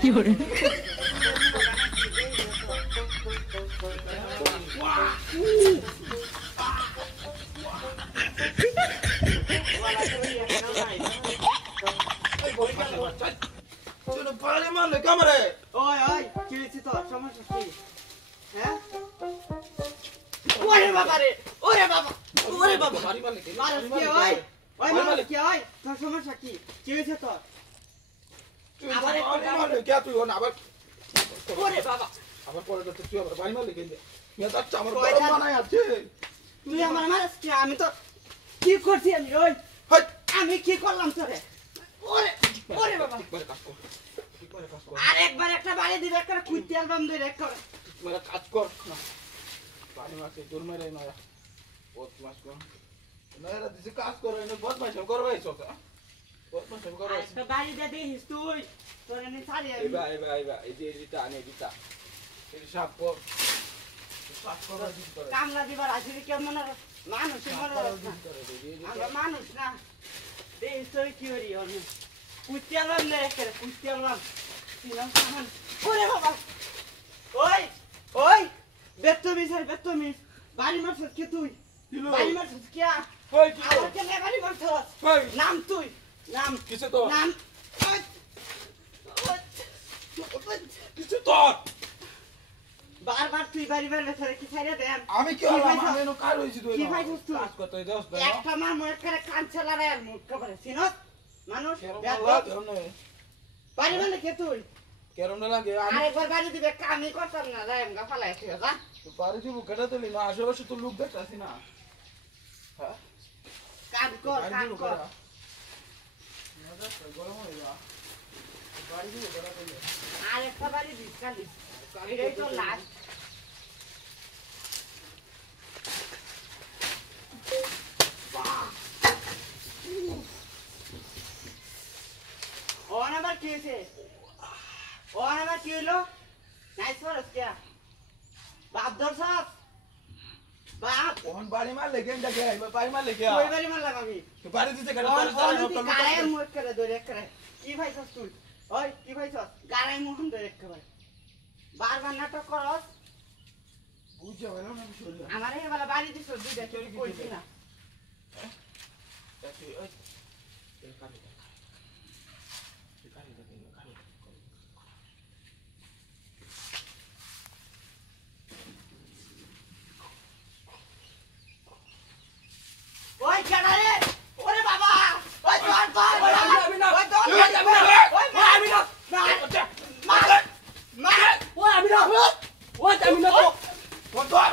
有人。ওরে বাবা রে ওরে বাবা ওরে বাবা মারস কি ওই ওই মারস কি ওই তোর সমস্যা কি কি হইছে তোর আবার একটা মারলে কে তুই না আবার ওরে বাবা আবার পরে তো তুই আবার বাড়ি মারলে কেন ইয়া তো আমার গরম বানাই আছে তুই আমার মারস কি আমি তো কি করছি আমি ওই হই আমি কি করলাম তোরে ওরে ওরে বাবা ঠিক করে কাজ কর আরেকবার একটা বাড়ি দিবে একটা কুইতে অ্যালবাম ধরে একটা মেরা কাজ কর না পানি মাছে দূর মেরে নয়া বহুত মাছ কর নয়া দিছে কাজ করে না বহুত মাছ করবাই সব বহুত মাছ করবাই একটা বাড়ি দে দেখিস তুই তোর এনে ছাড়ি আমি এবা এই যে দিতা আনে দিতা এই সব কর কাজ করা দিতে করে কামলা দিবার আসলে কেমন মানুষ আমরা মানুষ না দেখিস তুই কি হরি আমি কুইতেলাম না একেবারে কুইতেলাম তিনাম সামান ওরে বাবা ওই ওই বেতমিস আর বেতমিস বাড়ি মারছস কে তুই বাড়ি মারছস কে কই কি আমার কে বাড়ি মারছস কই নাম তুই নাম কিসে তো নাম কিসে তো বারবার তুই বাড়ি মারবে তোরে কি ছাইরা দেন আমি কি হলাম আমি নো কার হইছি তুই কি ভাইছস তুই কাজ করতে দস না একটা মার মোর করে কাঞ্চলারে আর মুখ করে চিনস মানুষ বাড়ি মানে কে তুই কেরম না লাগে আরেকবার বাড়ি দিবে কামই করতাম না যাই আমগা ফালাইছি যা তো বাড়ি দিব কেটে দিলি না আশেপাশে তো লোক দেখতাছি না হ্যাঁ কাজ কর কাজ কর গরম হয়ে যা বাড়ি দিব কেটে দিলি আরেকটা বাড়ি দিস খালি এটাই তো লাস্ট ওন আবার কি হইছে ওন আবার কি হইলো নাইস ফরস কে বাপ দর্শক বাপ ওন বাড়ি মার লেগেন ডাকে বাড়ি মার লেগে ওই বাড়ি মার লাগাবি তো বাড়ি দিতে কেন তোর গায়ে মুখ করে ধরে করে কি ভাইছস তুই ওই কি ভাইছস গায়ে মুখ ধরে করে বারবার নাটক করস বুঝছ ভালো না শুনলা আমারে এবারে বাড়ি দিছ দুইটা চুরি কইছি না তুই ওই এই কাটি ওই কেনারে ওরে বাবা ওই দোয়ান কর ওই আমি না ওই দোয়ান ওই আমি না ওই আমি না মা মা ওই আমি না ওই আমি না ওই দোয়ান